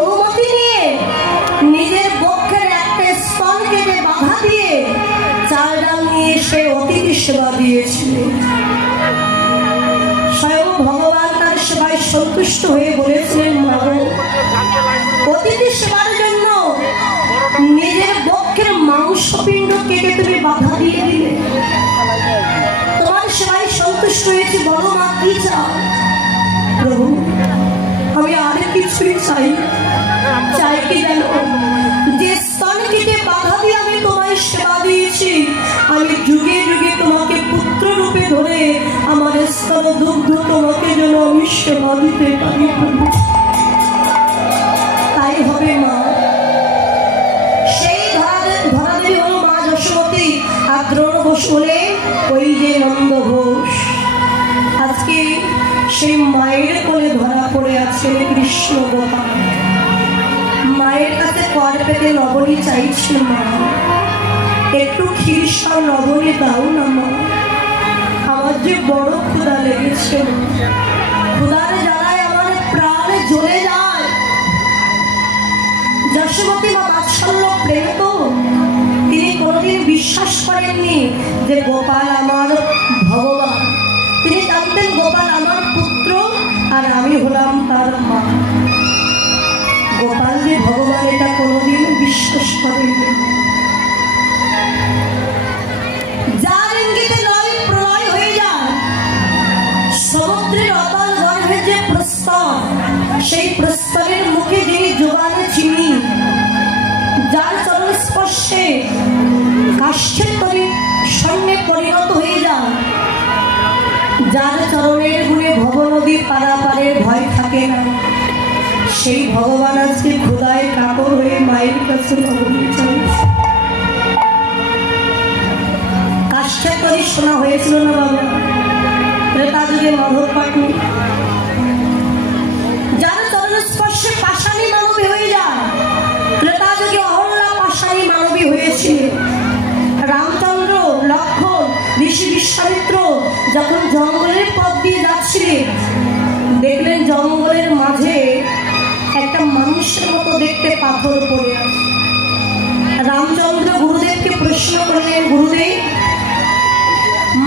অনুমতি নিয়ে নিজের বক্ষের একটা স্তন কেটে বাধা দিয়ে চাল ডাল নিয়ে সে অতিথি সেবা দিয়েছিলেন। স্বয়ং ভগবান তার সেবায় সন্তুষ্ট হয়ে বলেছিলেন, অতিথি সেবার জন্য নিজের বক্ষের মাংসপিণ্ড কেটে তুমি বাধা দিয়ে দিলে, তোমার সেবায় সন্তুষ্ট হয়েছে, বলো মা কি চাও? প্রভু, আমি আর কিছুই চাই, চাই কি জানো, যে স্তন কেটে বাধা দিয়ে আমি তোমায় সেবা দিয়েছি, আমি যুগে যুগে তোমাকে পুত্র রূপে ধরে আমার স্তন দুগ্ধ তোমাকে যেন আমি সেবা দিতে পারি। তাই হবে মা। সেই ধরাদেবী হল মা যশোমতী, আর দ্রোণ ঘোষ বলে ওই যে নন্দ ঘোষ। আজকে সেই মায়ের কোলে ধরা পড়ে আছে কৃষ্ণ গোপাল। মায়ের কাছে কর পেতে লবণী চাইছে, মা একটু ক্ষীর লবণী দাও না মা, আমার যে বড় ক্ষুধা লেগেছে, ক্ষুধার জ্বালায় আমার প্রাণ জ্বলে যায়। যশোমতী মা বাৎসল্য প্রেম তো, তিনি কোনোদিন বিশ্বাস করেননি যে গোপাল আমার ভগবান। তিনি জানতেন গোপাল আমার পুত্র আর আমি হলাম তার মা। গোপাল যে ভগবান এটা কোনোদিন বিশ্বাস করেননি। যার ইঙ্গিতে নয় প্রলয় হয়ে যায়, সমুদ্রের অতল গর্ভে যে প্রস্তর, সেই প্রস্তরের মুখে যিনি যোগানে চিনি, যার চরণ স্পর্শে কাষ্ঠের তরি স্বর্ণে পরিণত হয়ে যায়, যার চরণের গুণে ভব নদী পারাপারের ভয় থাকে না, সেই ভগবান আজকে ক্ষুধায় কাতর হয়ে মায়ের কাছে কাষ্ঠের তরি শোনা হয়েছিল না বাবা, ত্রেতা যুগে মাধব পাটনি। যার চরণ স্পর্শে পাষাণী মানবী হয়ে যায়, ত্রেতা যুগে অহল্যা পাষাণী মানবী হয়েছিল। রামচন্দ্র, লক্ষ্মণ, ঋষি বিশ্বামিত্র যখন জঙ্গলের পথ দিয়ে যাচ্ছিলেন, দেখলেন জঙ্গলের মাঝে একটা মানুষের মতো দেখতে পাথর পড়ে আছে। রামচন্দ্র গুরুদেবকে প্রশ্ন করলেন, গুরুদেব,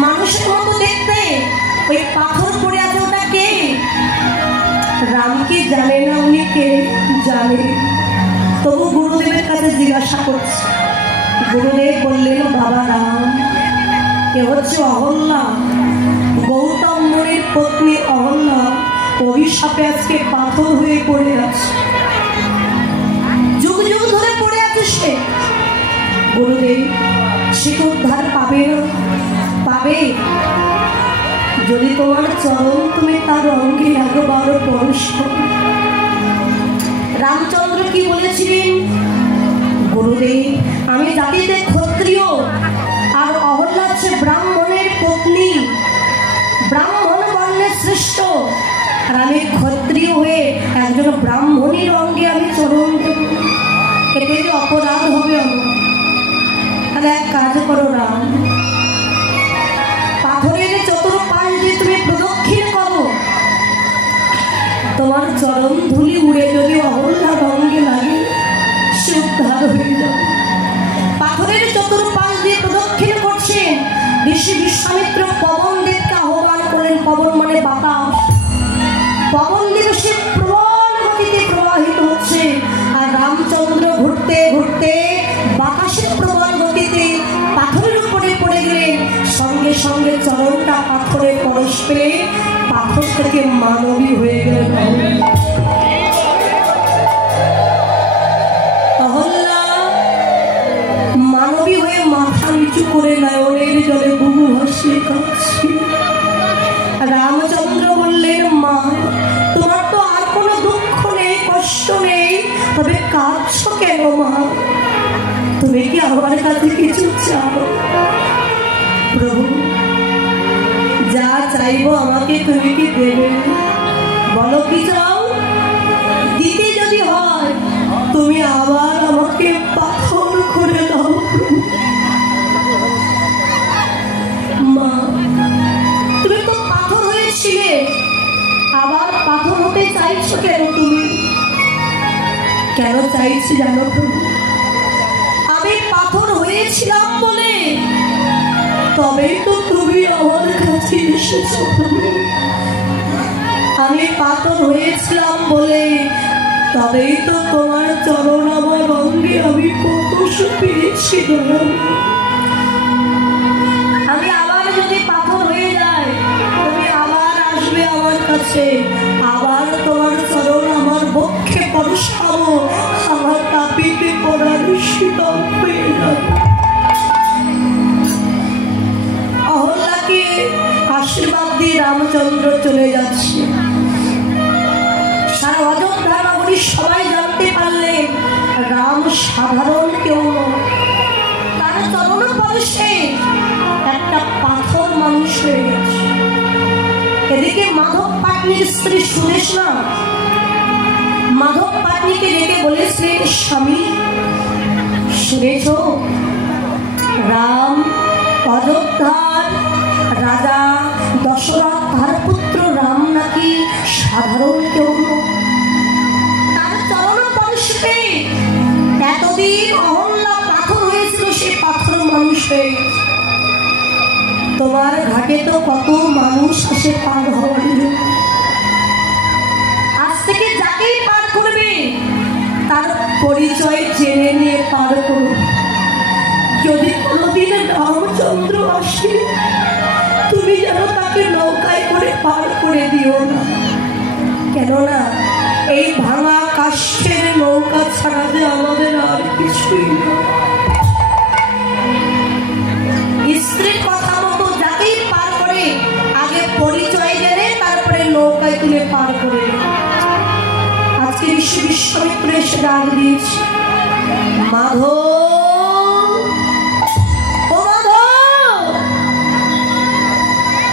মানুষের মতো দেখতে ওই পাথর পড়ে আছে, ওটা কে? রামকে জানে না উনি কে? জানে, তবু গুরুদেবের কাছে জিজ্ঞাসা করছে। গুরুদেব বললেন, বাবা রাম, এ হচ্ছে অহল্যা, গৌতম মুনির পত্নী অহল্যা, অভিশাপে আজকে পাথর হয়ে পড়ে আছে, যুগ যুগ ধরে পড়ে আছে সে। গুরুদেব, সে তো উদ্ধার পাবে না? পাবে, যদি তোমার চরণ তুমি তার অঙ্গে একবার স্পর্শ করো। রামচন্দ্র কি বলেছিলেন? গুরুদেব, আমি জাতিতে ক্ষত্রিয়, আর অহল্যা হচ্ছে ব্রাহ্মণের পত্নী, ব্রাহ্মণ বর্ণের শ্রেষ্ঠ, আর আমি ক্ষত্রিয় হয়ে একজন ব্রাহ্মণীর অঙ্গে আমি চরণ দেব, এতে যে অপরাধ হবে আমার। তাহলে এক কাজ করো রাম, পাথরের চতুর্পাশ দিয়ে তুমি প্রদক্ষিণ করো, তোমার চরণ ধুলি উড়ে যদি অহল্যার অঙ্গে লাগে, সে উদ্ধার হয়ে যাবে। পাথরের চতুর্পাশ দিয়ে প্রদক্ষিণ করছেন। ঋষি বিশ্বামিত্র পবন দেবকে আহ্বান করেন। পবন মানে বাতাস। পবন দেব সে প্রবল গতিতে প্রবাহিত হচ্ছে, আর রামচন্দ্র ঘুরতে ঘুরতে বাতাসের প্রবল গতিতে পাথরের উপরে পড়ে গেলেন। সঙ্গে সঙ্গে চরণটা পাথরে পরশ পেয়ে পাথর থেকে মানবী হয়ে গেলেন। অহল্যা মানবী হয়ে মাথা নিচু করে নয়নের জলে বুবু ভাসিয়ে কাঁদছে। রামচন্দ্র বললেন, মা, তোমার তো আর কোনো দুঃখ নেই, কষ্ট নেই, তবে কাঁদছো কেন মা? তুমি কি আমার কাছে কিছু চাও? প্রভু, যা চাইবো আমাকে তুমি কি দেবে? বলো কি চাও? দিতে যদি হয় তুমি আবার আমাকে পাথর করে দাও। মা, তুমি তো পাথর হয়েছিলে, আবার পাথর হতে চাইছো কেন? তুমি চাইছি জানো প্রভু, আমি পাথর হয়েছিলাম বলে তবেই তো তুমি আমার কাছে এসেছো প্রভু। আমি পাথর হয়েছিলাম বলে তবেই তো তোমার চরণ আমার অঙ্গে আমি কত পেয়েছি। আমি আবার যদি পাথর হয়ে যাই, তুমি আবার আসবে আমার কাছে, আবার তোমার চরণ আমার বক্ষে পরশাবো, আমার কাঁপিতে পড়ার শীতল হয়ে যাবে। অহল্যাকে আশীর্বাদ দিয়ে রামচন্দ্র চলে যাচ্ছে। সারা অযোধ্যা নগরী সবাই জানতে পারলেন রাম সাধারণ কেউ নয়, তার চরণ পরশে একটা পাথর মানুষ হয়ে গেছে। এদিকে মাধব পাটনির স্ত্রী সুদেশনা মাধব পাটনিকে ডেকে বলেছিলেন, স্বামী শুনেছ রাম অযোধ্যার রাজা দশরথ তার পুত্র রাম নাকি সাধারণ কেউ নয়, তার চরণ পরশে এতদিন অহল্যা পাথর হয়েছিল, সে পাথর মানুষ হয়ে গেছে। তোমার ঘাটে তো কত মানুষ আসে পার হওয়ার জন্য, আজ থেকে যাকেই পার করবে তার পরিচয় জেনে নিয়ে পার করো। যদি কোনোদিন রামচন্দ্র আসে তুমি যেন তাকে নৌকায় করে পার করে দিও না, কেননা এই ভাঙা কাষ্ঠের নৌকা ছাড়া যে আমাদের আর কিছুই না। স্ত্রীর কথা মতো যাকেই পার করে আগে পরিচয় জেনে তারপরে নৌকায় তুলে পার করে। আজকে ঋষি বিশ্বামিত্র এসে ডাক দিয়েছে, মাধব ও মাধব,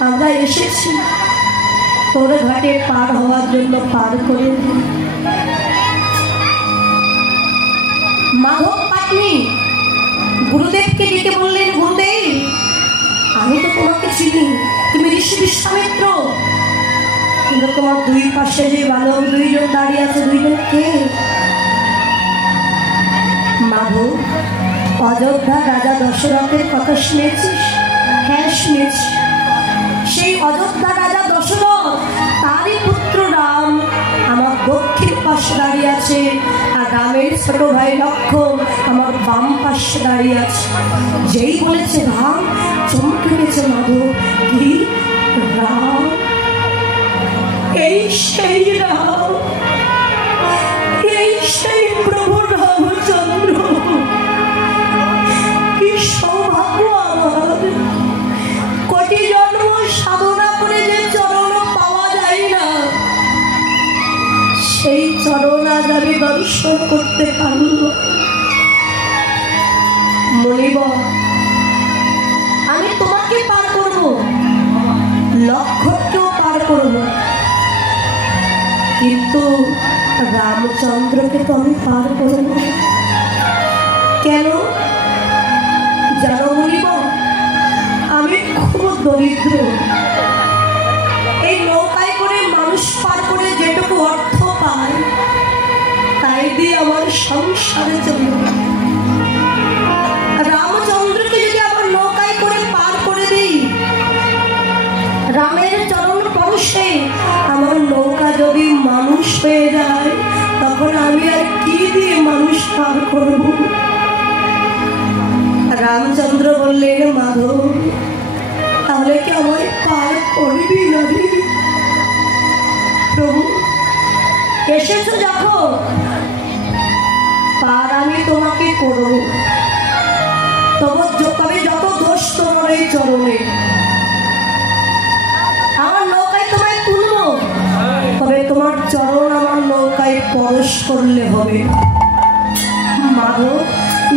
আমরা এসেছি তোর ঘাটে পার হওয়ার জন্য, পার করে। মাধব পাটনি গুরুদেবকে ডেকে বললেন, গুরুদেব আমি তো তোমাকে চিনি, তুমি ঋষি বিশ্বামিত্র, কিন্তু তোমার দুই পাশে যে বালক দুইজন দাঁড়িয়ে আছে, দুইজন কে? মাধব অযোধ্যা রাজা দশরথের কথা শুনেছিস? হ্যাঁ শুনেছি। সেই অযোধ্যা রাজা দশরথ তারই পুত্র রাম আমার দক্ষিণ পাশে দাঁড়িয়ে আছে, আর রামের ছোট ভাই লক্ষ্মণ আমার বাম পাশে দাঁড়িয়ে আছে। যেই বলেছে রাম, চমকে গেছে মাধব। কি রাম? এই সেই রাম, এই সেই প্রভু রামচন্দ্র। কি সৌভাগ্য আমার, কোটি জন্ম সাধনা করে যে চরণ পাওয়া যায় না, সেই চরণ আজ আমি দর্শন করতে পারল। মনিবর আমি তোমাকে পার করব, লক্ষ্মণকেও পার করব, কিন্তু রামচন্দ্রকে তো আমি পার করব। কেন জানো মনিবর? আমি খুব দরিদ্র। এই নৌকায় করে মানুষ পার করে যেটুকু অর্থ পায় তাই দিয়ে আমার সংসারে চলে। রামচন্দ্রকে যদি আমার নৌকায় করে পার করে দিই, রামের চরণ পরশে আমার নৌকা যদি মানুষ হয়ে যায়, তখন আমি আর কি দিয়ে মানুষ পার করব? রামচন্দ্র বললেন, মাধব তাহলে কি আমায় পার করবি না? প্রভু এসেছো যখন, পার আমি তোমাকে করব, তবে যত দোষ তোমার এই চরণে। আমার নৌকায় তোমায় তুলব, তবে তোমার চরণ আমার নৌকায় পরশ করলে হবে। মাধব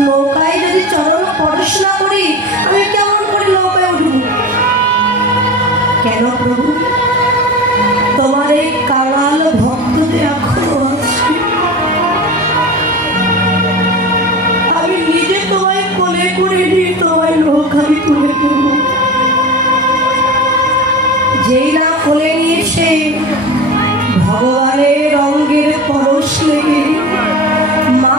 নৌকায় যদি চরণ পরশ না করি আমি কেমন করে নৌকায় উঠব? কেন প্রভু? তোমার এই কাঙাল ভক্তদের এখনো আছে। আমি নিজে তোমায় কোলে করে নিয়ে তোমায় নৌকায় তুলে দেব। যেই না কোলে নিয়েছে ভগবানের রঙের পরশ লেগে মা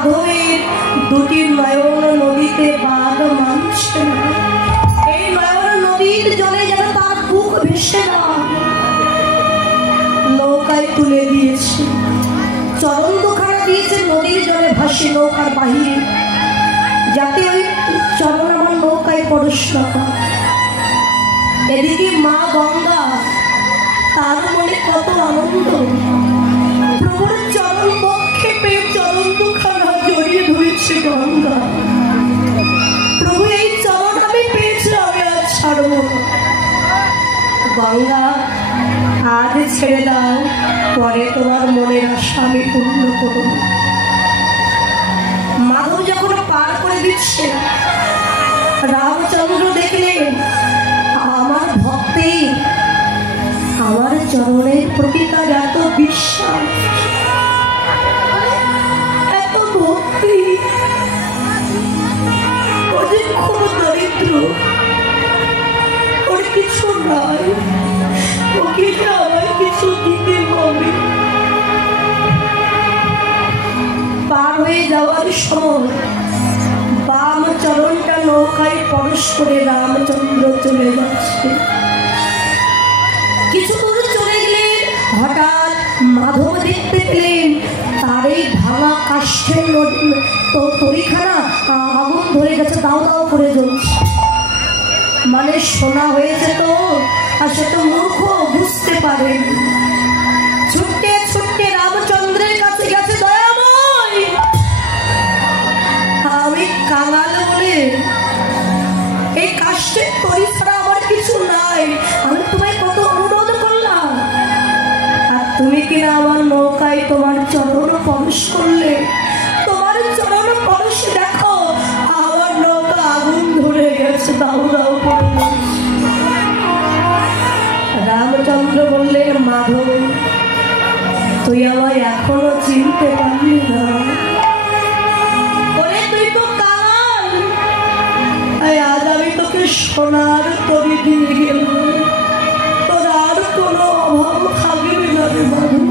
পাচ্ছে না। এই নয়ন নদীর জলে যেন তার বুক ভেসে না, নৌকায় তুলে দিয়েছে, চরণ দুখানা দিয়েছে নদীর জলে ভাসে নৌকার বাহিরে, যাতে ওই চরণ আমার নৌকায় পরশ না পায়। এদিকে মা গঙ্গা, তার মনে কত আনন্দ, প্রভুর চরণ বক্ষে পেয়ে চরণ দুখানা জড়িয়ে ধরেছে গঙ্গা। প্রভু এই চরণ আমি পেয়েছি, আমি আর ছাড়ব না। গঙ্গা আজ ছেড়ে দাও, পরে তোমার মনের আশা আমি পূর্ণ করব। মাধব যখন পার করে দিচ্ছে, রামচন্দ্র দেখলেন আমার ভক্তি, আমার চরণের প্রতি তার এত বিশ্বাস, এত ভক্তি, ও যে খুব দরিদ্র, ওর কিছু নাই, ওকে আমার কিছু দিতে হবে। পার হয়ে যাওয়ার সময় বাম চরণটা নৌকায় পরশ করে রামচন্দ্র চলে যাচ্ছে। কিছু দূর চলে গেলেন, হঠাৎ মাধব দেখতে পেলেন তার এই ভাঙা কাষ্ঠের তরিখানা আগুন ধরে গেছে, দাও দাও করে জ্বলছে। মানে শোনা হয়েছে তো, আর সে তো মূর্খ, বুঝতে পারেন। ছুটতে ছুটতে রামচন্দ্রের কাছে গেছে, দয়াময় আমি কাঙাল বলে এই কাষ্ঠের তরি ছাড়া আমার কিছু নাই, আমি তোমায় কত অনুরোধ করলাম, আর তুমি কিনা আমার নৌকায় তোমার চরণ পরশ করলে। তোমার চরণ পরশ দেখো আমার নৌকা আগুন ধরে গেছে, দাও দাও করে। রামচন্দ্র বললেন, মাধব তুই আমায় এখনো চিনতে পারলি না? তুই তো কাল, আজ আমি তোকে সোনার তরি দিয়ে গেলাম, তোর আর কোনো অভাব থাকবে না রে মাধব।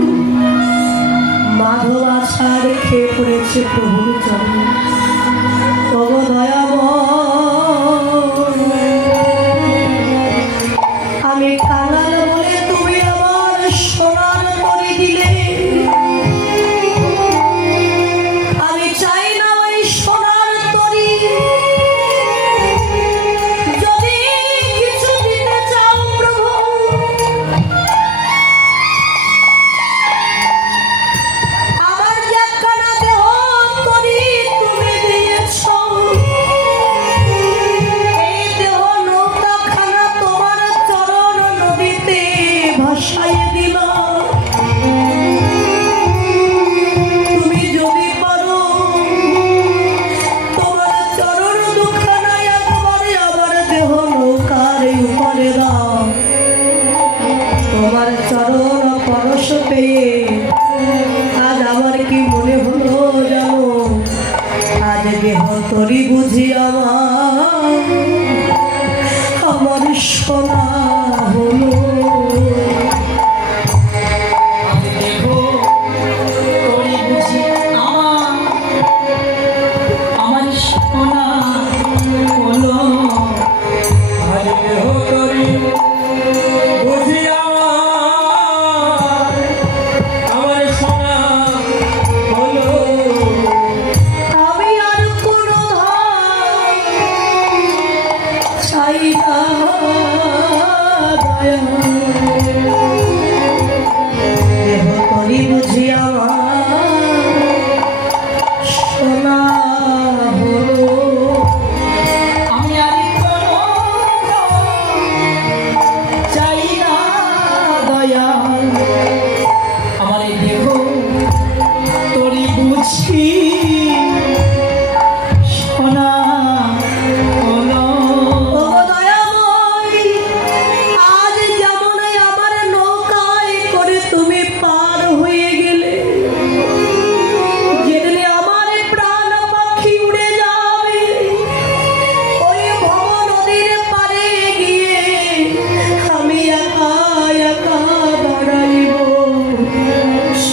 মাধব আছাড় খেয়ে পড়েছে প্রভুর চরণে। তবু আমি কাঙাল বলে তুমি আমার সোনার তরি দিলে, আমি চাই না ওই সোনার তরি। যদি কিছু দিতে চাও প্রভু, আমার একখানা দেহ তরি তুমি দিয়েছ, এই দেহ নৌকাখানা তোমার চরণ নদীতে ভাসাইয়ে দিলাম। তুমি যদি পারো তোমার চরণ দুখানা একবারে আমার দেহ নৌকার উপরে দাও। তোমার চরণ পরশ পেয়ে আজ আমার কি মনে হলো জানো, আজ দেহ তরি বুঝি আমার সোনা হলো।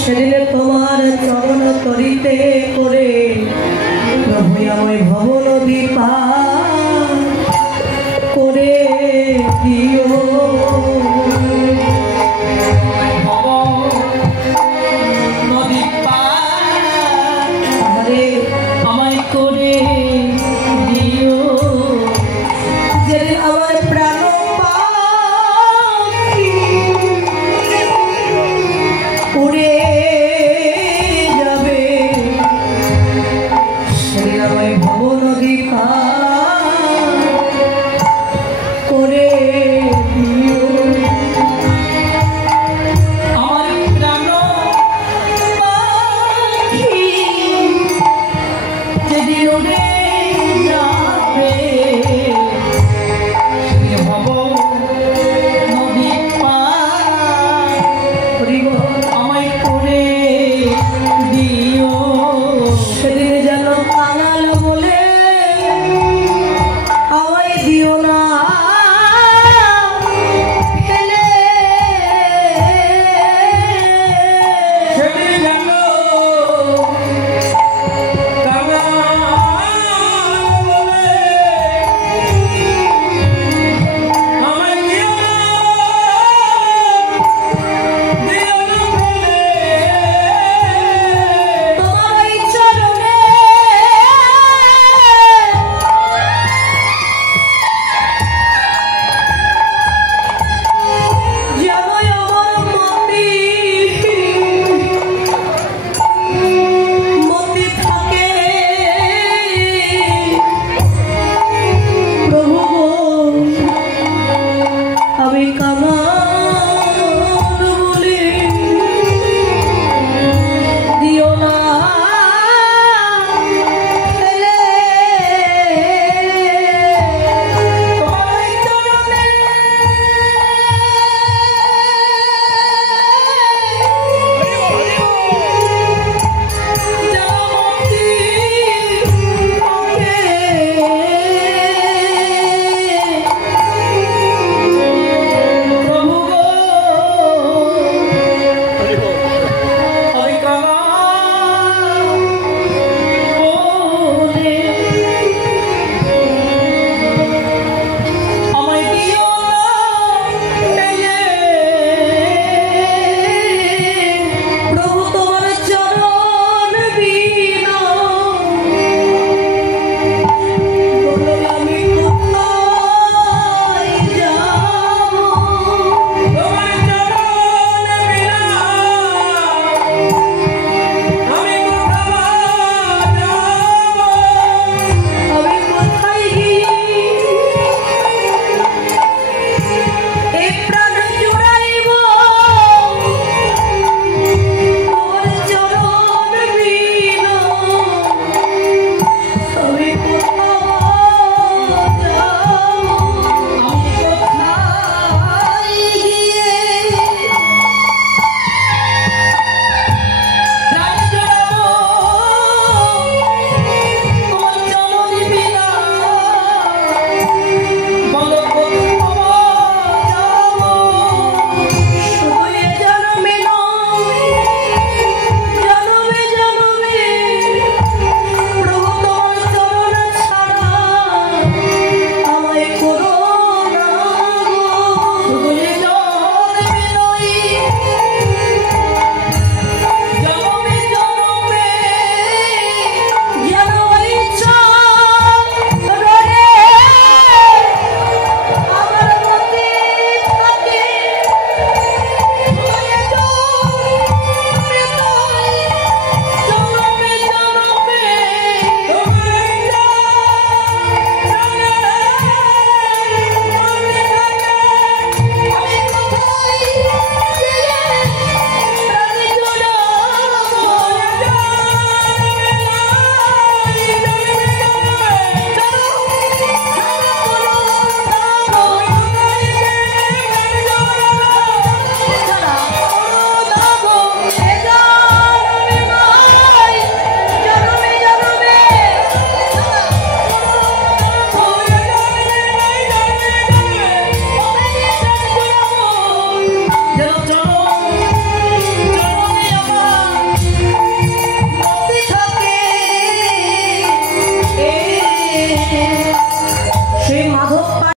সেদিনে তোমার চরণ তরিতে করে